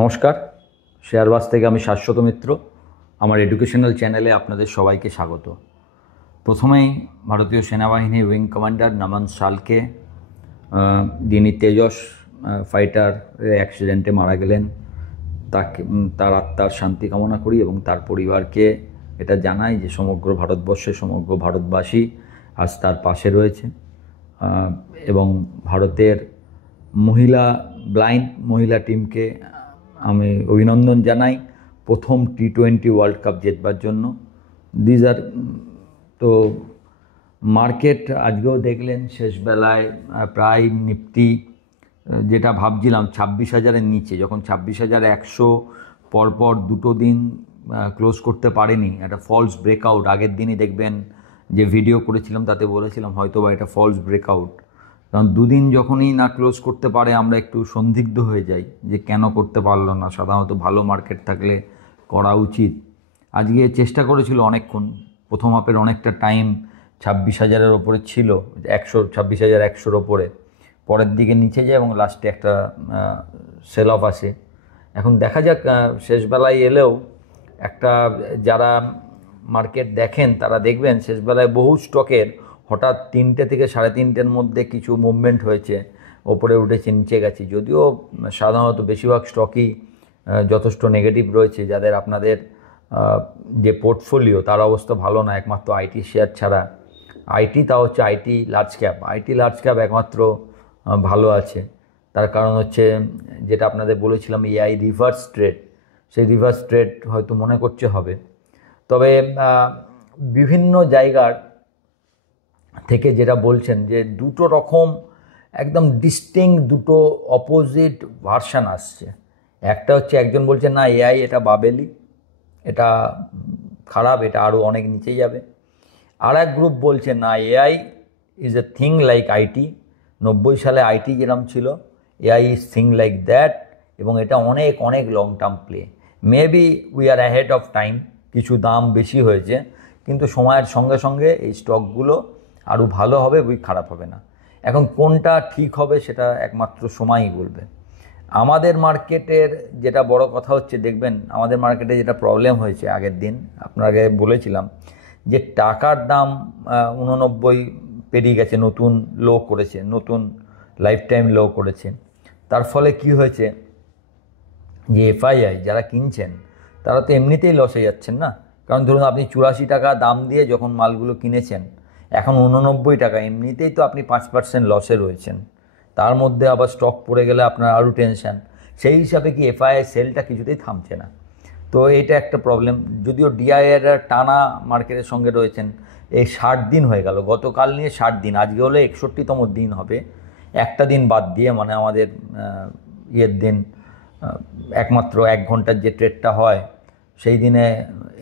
নমস্কার, শেয়ারবাজ থেকে আমি শাশ্বত মিত্র। আমার এডুকেশনাল চ্যানেলে আপনাদের সবাইকে স্বাগত। প্রথমেই ভারতীয় সেনাবাহিনীর উইং কমান্ডার নমন শালকে, যিনি তেজস ফাইটার অ্যাক্সিডেন্টে মারা গেলেন, তার আত্মার শান্তি কামনা করি এবং তার পরিবারকে এটা জানাই যে সমগ্র ভারতবর্ষে সমগ্র ভারতবাসী আজ তার পাশে রয়েছে। এবং ভারতের ব্লাইন্ড মহিলা টিমকে আমি অভিনন্দন জানাই প্রথম টি20 ওয়ার্ল্ড কাপ জেতবার জন্য। তো মার্কেট আজকেও দেখলেন শেষবেলায় প্রায় নিফটি, যেটা ভাবছিলাম 26,000-এর নিচে, যখন 26,100 পরপর দুটো দিন ক্লোজ করতে পারেনি, একটা ফলস ব্রেকআউট। আগের দিনই দেখবেন যে ভিডিও করেছিলাম তাতে বলেছিলাম হয়তো বা এটা ফলস ব্রেকআউট, কারণ দুদিন যখনই না ক্লোজ করতে পারে আমরা একটু সন্দিগ্ধ হয়ে যাই যে কেন করতে পারলো না। সাধারণত ভালো মার্কেট থাকলে করা উচিত। আজকে চেষ্টা করেছিল অনেকক্ষণ, প্রথম হাফের অনেকটা টাইম 26,000-এর ওপরে ছিল, 26,100-র ওপরে, পরের দিকে নিচে যায় এবং লাস্টে একটা সেল অফ আসে। এখন দেখা যাক শেষবেলায় এলেও একটা, যারা মার্কেট দেখেন তারা দেখবেন শেষবেলায় বহু স্টকের হঠাৎ 3টে থেকে 3:30-র মধ্যে কিছু মুভমেন্ট হয়েছে, ওপরে উঠেছে নিচে গেছে। যদিও সাধারণত বেশিরভাগ স্টকই যথেষ্ট নেগেটিভ রয়েছে। যাদের আপনাদের যে পোর্টফোলিও তার অবস্থা ভালো না, একমাত্র আইটি শেয়ার ছাড়া, তা হচ্ছে আইটি লার্জ ক্যাপ একমাত্র ভালো আছে। তার কারণ হচ্ছে যেটা আপনাদের বলেছিলাম, এআই রিভার্স ট্রেড, সেই রিভার্স ট্রেড হয়তো মনে করছে হবে। তবে বিভিন্ন জায়গার থেকে যেটা বলছেন যে দুটো রকম একদম ডিস্টিংক্ট দুটো অপোজিট ভার্সান আসছে। একটা হচ্ছে একজন বলছে না এআই এটা বাবেলি, এটা খারাপ, এটা আরও অনেক নিচে যাবে। আর এক গ্রুপ বলছে না AI is a thing like IT, 90 সালে আইটি যেরকম ছিল, AI is thing like that, এবং এটা অনেক অনেক long term play. Maybe we are ahead of time, কিছু দাম বেশি হয়েছে, কিন্তু সময়ের সঙ্গে সঙ্গে এই স্টকগুলো আরও ভালো হবে, খারাপ হবে না। এখন কোনটা ঠিক হবে সেটা একমাত্র সময়ই বলবে। আমাদের মার্কেটের যেটা বড় কথা হচ্ছে, দেখবেন আমাদের মার্কেটে যেটা প্রবলেম হয়েছে, আগের দিন আপনাকে বলেছিলাম যে টাকার দাম 89 পেরিয়ে গেছে, নতুন লো করেছে, নতুন লাইফ টাইম লো করেছে। তার ফলে কি হয়েছে যে এফআইআই যারা কিনছেন তারা তো এমনিতেই লসে যাচ্ছেন না। কারণ ধরুন আপনি 84 টাকা দাম দিয়ে যখন মালগুলো কিনেছেন, এখন 89 টাকা, এমনিতেই তো আপনি 5% লসে রয়েছেন। তার মধ্যে আবার স্টক পড়ে গেলে আপনার আরও টেনশন। সেই হিসাবে কি এফআইআই সেলটা কিছুতেই থামছে না। তো এটা একটা প্রবলেম। যদিও ডিআইআর টানা মার্কেটের সঙ্গে রয়েছেন, এই 60 দিন হয়ে গেল, গতকাল নিয়ে 60 দিন, আজকে হলে 61তম দিন হবে, একটা দিন বাদ দিয়ে, মানে আমাদের দিন, একমাত্র 1 ঘন্টার যে ট্রেডটা হয় সেই দিনে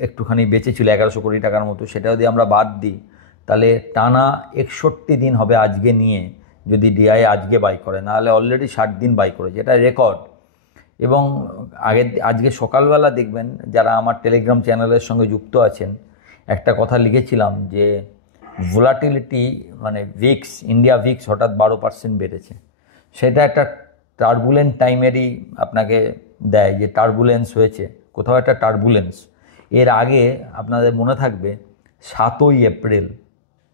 একটুখানি বেঁচেছিল 1100 কোটি টাকার মতো, সেটাও যদি আমরা বাদ দিই তাহলে টানা 61 দিন হবে আজকে নিয়ে, যদি ডিআই আজকে বাই করে, নাহলে অলরেডি 60 দিন বাই করেছে, এটা রেকর্ড। এবং আজকে সকালবেলা দেখবেন যারা আমার টেলিগ্রাম চ্যানেলের সঙ্গে যুক্ত আছেন, একটা কথা লিখেছিলাম যে ভোলাটিলিটি, মানে ইন্ডিয়া ভিক্স হঠাৎ 12% বেড়েছে। সেটা একটা টার্বুলেন্ট টাইমেরই আপনাকে দেয়, যে টার্বুলেন্স হয়েছে, কোথাও একটা টার্বুলেন্স। এর আগে আপনাদের মনে থাকবে 7ই এপ্রিল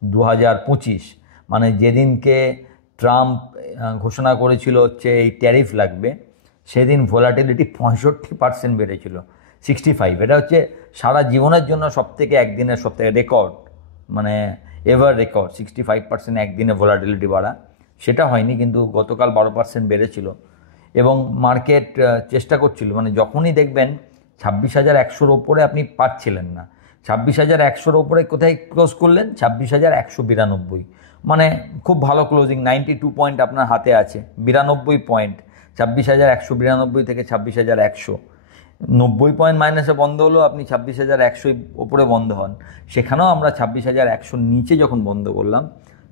2025, মানে যেদিনকে ট্রাম্প ঘোষণা করেছিল হচ্ছে এই ট্যারিফ লাগবে, সেদিন ভোলাটিলিটি 65% বেড়েছিল, 65। এটা হচ্ছে সারা জীবনের জন্য সবথেকে একদিনের সবথেকে রেকর্ড, মানে এভার রেকর্ড, 65% একদিনে ভোলাটিলিটি বাড়া। সেটা হয়নি, কিন্তু গতকাল 12% বেড়েছিল। এবং মার্কেট চেষ্টা করছিল, মানে যখনই দেখবেন 26,100-র ওপরে আপনি পাচ্ছিলেন না, 26,100-র ওপরে কোথায় ক্লোজ করলেন, 26,192, মানে খুব ভালো ক্লোজিং, 92 পয়েন্ট আপনার হাতে আছে, 92 পয়েন্ট, 26,192 থেকে 26,100, 90 পয়েন্ট মাইনাসে বন্ধ হলো, আপনি 26,100 ওপরে বন্ধ হন। সেখানেও আমরা 26,100 নিচে যখন বন্ধ করলাম,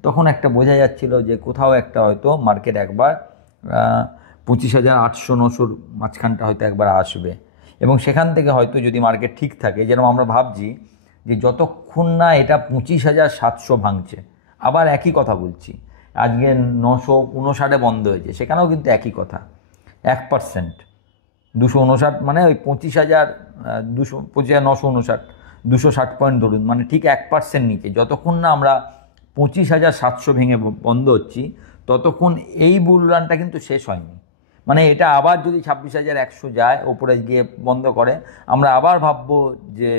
তখন একটা বোঝা যাচ্ছিল যে কোথাও একটা হয়তো মার্কেট একবার 25,800-900-র মাঝখানটা হয়তো একবার আসবে। এবং সেখান থেকে হয়তো যদি মার্কেট ঠিক থাকে, যেরকম আমরা ভাবছি যে যতক্ষণ না এটা 25,700 ভাঙছে, আবার একই কথা বলছি, আজকে 959-এ বন্ধ হয়েছে, সেখানেও কিন্তু একই কথা, 1%, 259 মানে ওই 25,959, 260 পয়েন্ট ধরুন, মানে ঠিক 1% নিচে। যতক্ষণ না আমরা 25,700 ভেঙে বন্ধ হচ্ছি ততক্ষণ এই বুল রানটা কিন্তু শেষ হয়নি। মানে এটা আবার যদি 26,100 যায়, ওপরে গিয়ে বন্ধ করে, আমরা আবার ভাববো যে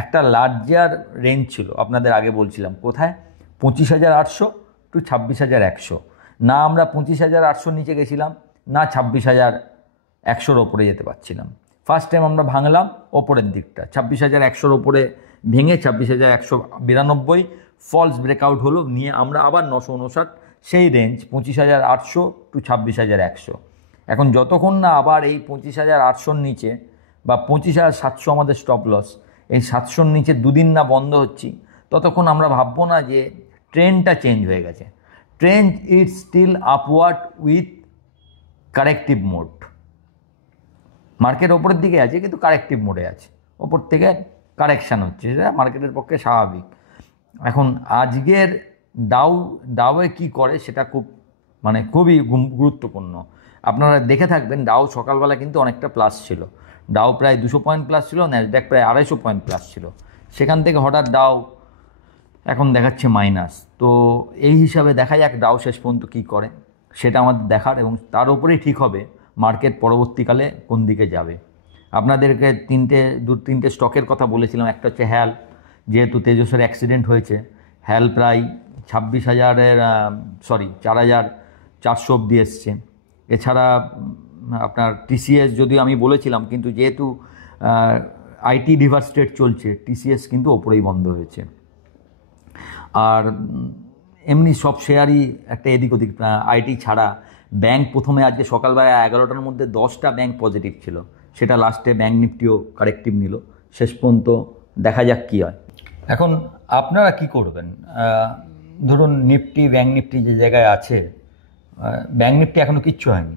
একটা লার্জার রেঞ্জ ছিল, আপনাদের আগে বলছিলাম কোথায়, 25,800 টু 26,100। না আমরা 25,800 নিচে গেছিলাম, না 26,100 ওপরে যেতে পারছিলাম। ফার্স্ট টাইম আমরা ভাঙলাম ওপরের দিকটা, 26,100 ওপরে ভেঙে 26,192 ফলস ব্রেকআউট হলো, নিয়ে আমরা আবার 959 সেই রেঞ্জ 25,800 টু 26,100। এখন যতক্ষণ না আবার এই 25,800 নিচে বা 25,700 আমাদের স্টপ লস, এই 700 নিচে দুদিন না বন্ধ হচ্ছি, ততক্ষণ আমরা ভাববো না যে ট্রেন্ডটা চেঞ্জ হয়ে গেছে। Trend is still upward with corrective mode. Market ওপরের দিকে আছে কিন্তু কারেক্টিভ মোডে আছে, ওপর থেকে কারেকশান হচ্ছে, সেটা মার্কেটের পক্ষে স্বাভাবিক। এখন আজকের ডাউয়ে কি করে সেটা খুবই গুরুত্বপূর্ণ। আপনারা দেখে থাকবেন ডাউ সকালবেলা কিন্তু অনেকটা প্লাস ছিল, ডাউ প্রায় 200 পয়েন্ট প্লাস ছিল, ন্যাসড্যাক প্রায় 250 পয়েন্ট প্লাস ছিল। সেখান থেকে হঠাৎ ডাউ এখন দেখাচ্ছে মাইনাস। তো এই হিসাবে দেখা যাক ডাউ শেষ পর্যন্ত কী করে, সেটা আমাদের দেখার, এবং তার উপরেই ঠিক হবে মার্কেট পরবর্তীকালে কোন দিকে যাবে। আপনাদেরকে দু তিনটে স্টকের কথা বলেছিলাম। একটা হচ্ছে হ্যাল, যেহেতু তেজসের অ্যাক্সিডেন্ট হয়েছে, হ্যাল প্রায় 4,400 অবধি এসছে। এছাড়া আপনার টিসিএস, যদিও আমি বলেছিলাম, কিন্তু যেহেতু আইটি রিভার্স ট্রেড চলছে, টিসিএস কিন্তু ওপরেই বন্ধ হয়েছে। আর এমনি সব শেয়ারই একটা এদিক ওদিক। আইটি ছাড়া ব্যাংক প্রথমে আজকে সকালবেলা 11টার মধ্যে 10টা ব্যাংক পজিটিভ ছিল, সেটা লাস্টে ব্যাংক নিফটিও কারেক্টিভ নিল। শেষ পর্যন্ত দেখা যাক কী হয়। এখন আপনারা কি করবেন? ধরুন নিফটি, ব্যাংক নিফটি যে জায়গায় আছে, ব্যাংক নিফটি এখনও কিচ্ছু হয়নি।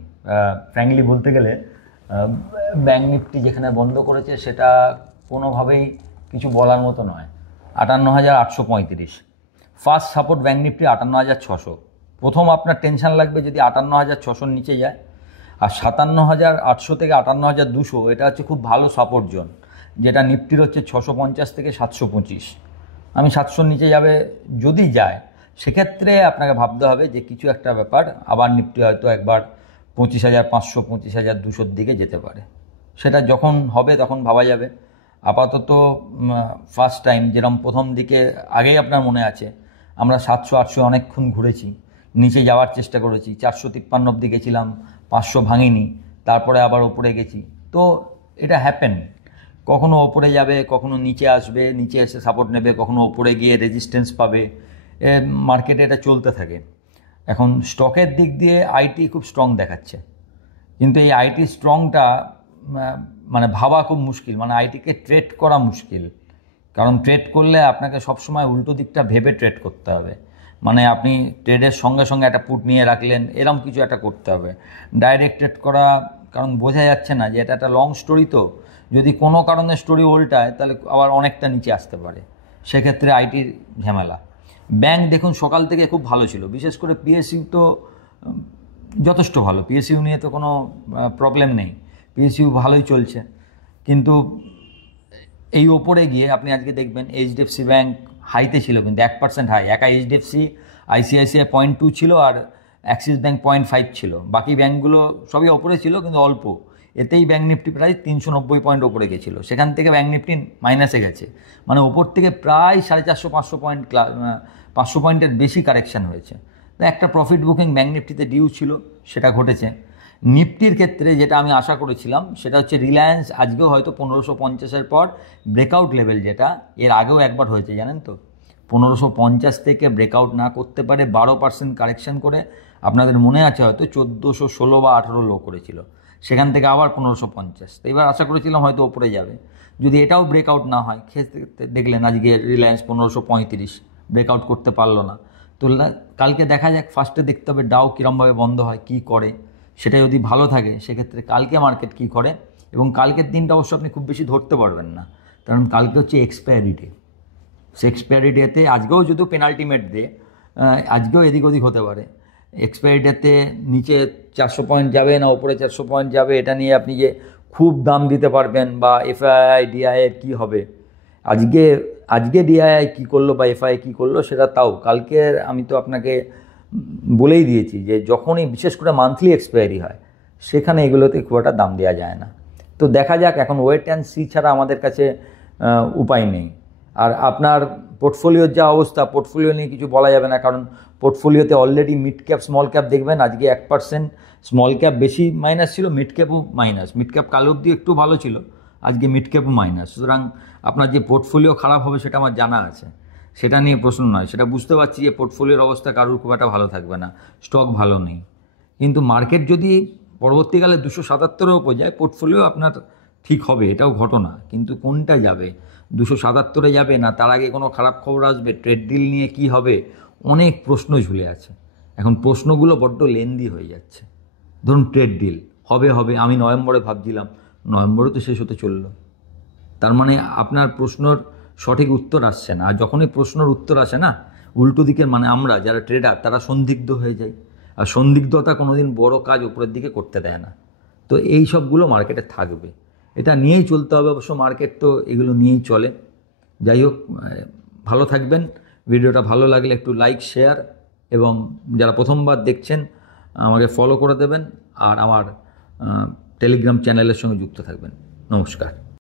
ফ্র্যাঙ্কলি বলতে গেলে ব্যাংক নিফটি যেখানে বন্ধ করেছে সেটা কোনোভাবেই কিছু বলার মতো নয়। 58,835 ফার্স্ট সাপোর্ট ব্যাংক নিফটি 58,600। প্রথম আপনার টেনশন লাগবে যদি 58,600 নিচে যায়, আর 57,800 থেকে 58,200 এটা হচ্ছে খুব ভালো সাপোর্ট জোন, যেটা নিফটির হচ্ছে 650 থেকে 725। আমি 700 নিচে যাবে যদি যায়, সেক্ষেত্রে আপনাকে ভাবতে হবে যে কিছু একটা ব্যাপার, আবার নিফটি হয়তো একবার 25,500 25,200 দিকে যেতে পারে। সেটা যখন হবে তখন ভাবা যাবে। আপাতত ফার্স্ট টাইম যেরকম প্রথম দিকে আগেই আপনার মনে আছে, আমরা 700-800 অনেকক্ষণ ঘুরেছি, নিচে যাওয়ার চেষ্টা করেছি, 453 অবধি গেছিলাম, 500 ভাঙিনি, তারপরে আবার ওপরে গেছি। তো এটা হ্যাপেন, কখনো ওপরে যাবে, কখনো নিচে আসবে, নিচে এসে সাপোর্ট নেবে, কখনো ওপরে গিয়ে রেজিস্ট্যান্স পাবে। মার্কেটে এটা চলতে থাকে। এখন স্টকের দিক দিয়ে আইটি খুব স্ট্রং দেখাচ্ছে, কিন্তু এই আইটি স্ট্রংটা ভাবা খুব মুশকিল, আইটিকে ট্রেড করা মুশকিল। কারণ ট্রেড করলে আপনাকে সবসময় উল্টো দিকটা ভেবে ট্রেড করতে হবে। আপনি ট্রেডের সঙ্গে সঙ্গে একটা পুট নিয়ে রাখলেন, এরকম কিছু একটা করতে হবে। ডাইরেক্ট ট্রেড করা, কারণ বোঝা যাচ্ছে না যে এটা একটা লং স্টোরি, তো যদি কোনো কারণে স্টোরি উল্টায় তাহলে আবার অনেকটা নিচে আসতে পারে, সেক্ষেত্রে আইটির ঝামেলা। ব্যাংক দেখুন সকাল থেকে খুব ভালো ছিল, বিশেষ করে পিএসইউ তো যথেষ্ট ভালো, পিএসইউ নিয়ে তো কোনো প্রবলেম নেই, পিএসইউ ভালোই চলছে। কিন্তু এই ওপরে গিয়ে আপনি আজকে দেখবেন এইচডিএফসি ব্যাংক হাইতে ছিল, কিন্তু 1% হাই, একা এইচডিএফসি, আইসিআইসিআই 0.2 ছিল, আর অ্যাক্সিস ব্যাংক 0.5 ছিল। বাকি ব্যাংকগুলো সবই ওপরে ছিল কিন্তু অল্প, এতেই ব্যাংক নিফটি প্রায় 390 পয়েন্ট ওপরে গেছিলো। সেখান থেকে ব্যাংক নিফটি মাইনাসে গেছে, ওপর থেকে প্রায় 450-500 পয়েন্ট, 500 পয়েন্টের বেশি কারেকশান হয়েছে। তো একটা প্রফিট বুকিং ব্যাংক নিফটিতে ডিউ ছিল, সেটা ঘটেছে। নিফটির ক্ষেত্রে যেটা আমি আশা করেছিলাম সেটা হচ্ছে রিলায়েন্স আজকেও হয়তো 1550-এর পর ব্রেকআউট লেভেল, যেটা এর আগেও একবার হয়েছে জানেন তো, 1550 থেকে ব্রেকআউট না করতে পারে 12% কারেকশান করে, আপনাদের মনে আছে হয়তো 1416 বা 18 লো করেছিল, সেখান থেকে আবার 1550। তো এবার আশা করেছিলাম হয়তো ওপরে যাবে। যদি এটাও ব্রেকআউট না হয়, দেখলেন আজকে রিলায়েন্স 1535 ব্রেকআউট করতে পারলো না। তো কালকে দেখা যাক, ফার্স্টে দেখতে হবে ডাউ কীরমভাবে বন্ধ হয়, কী করে। সেটা যদি ভালো থাকে সেক্ষেত্রে কালকে মার্কেট কী করে, এবং কালকের দিনটা অবশ্য আপনি খুব বেশি ধরতে পারবেন না, কারণ কালকে হচ্ছে এক্সপায়ারি ডে। সে এক্সপায়ারি ডেতে আজকেও যদি পেনাল্টিমেট দেয়, আজকেও এদিক ওদিক হতে পারে, এক্সপায়ারি ডেটে নিচে 400 পয়েন্ট যাবে না ওপরে 400 পয়েন্ট যাবে, এটা নিয়ে আপনি যে খুব দাম দিতে পারবেন বা এফআইআই ডিআইআই কী হবে, আজকে আজকে ডিআইআই কী করলো বা এফআইআই কী করলো সেটা তাও কালকে আমি তো আপনাকে বলেই দিয়েছি যে যখনই বিশেষ করে মান্থলি এক্সপায়ারি হয় সেখানে এগুলোতে খুব একটা দাম দেওয়া যায় না। তো দেখা যাক, এখন ওয়েট অ্যান্ড সি ছাড়া আমাদের কাছে উপায় নেই। আর আপনার পোর্টফোলিওর যা অবস্থা, পোর্টফোলিও নিয়ে কিছু বলা যাবে না, কারণ পোর্টফোলিওতে already mid cap small cap দেখবেন আজকে 1% স্মল ক্যাপ বেশি মাইনাস ছিল, মিড ক্যাপও মাইনাস। মিড ক্যাপ কাল অবধি একটু ভালো ছিল, আজকে মিড ক্যাপও মাইনাস। সুতরাং আপনার যে পোর্টফোলিও খারাপ হবে সেটা আমার জানা আছে, সেটা নিয়ে প্রশ্ন নয়। সেটা বুঝতে পারছি যে পোর্টফোলিওর অবস্থা কারোর খুব একটা ভালো থাকবে না, স্টক ভালো নেই। কিন্তু মার্কেট যদি পরবর্তীকালে 277-এর ওপর যায় পোর্টফোলিও আপনার ঠিক হবে, এটাও ঘটনা। কিন্তু কোনটা যাবে, 277-এ যাবে না তার আগে কোনো খারাপ খবর আসবে, ট্রেড ডিল নিয়ে কি হবে, অনেক প্রশ্ন ঝুলে আছে। এখন প্রশ্নগুলো বড্ড লেন্দি হয়ে যাচ্ছে। ধরুন ট্রেড ডিল হবে হবে, আমি নভেম্বরে ভাবছিলাম, নভেম্বরে তো শেষ হতে চললো। তার মানে আপনার প্রশ্নর সঠিক উত্তর আসছে না। আর যখনই প্রশ্নের উত্তর আসে না উল্টো দিকের, মানে আমরা যারা ট্রেডার তারা সন্দিগ্ধ হয়ে যাই, আর সন্দিগ্ধতা কোনোদিন বড় কাজ উপরের দিকে করতে দেয় না। তো এই সবগুলো মার্কেটে থাকবে, এটা নিয়েই চলতে হবে। অবশ্য মার্কেট তো এগুলো নিয়েই চলে। যাই হোক, ভালো থাকবেন। ভিডিওটা ভালো লাগলে একটু লাইক, শেয়ার, এবং যারা প্রথমবার দেখছেন আমাকে ফলো করে দেবেন, আর আমার টেলিগ্রাম চ্যানেলের সঙ্গে যুক্ত থাকবেন। নমস্কার।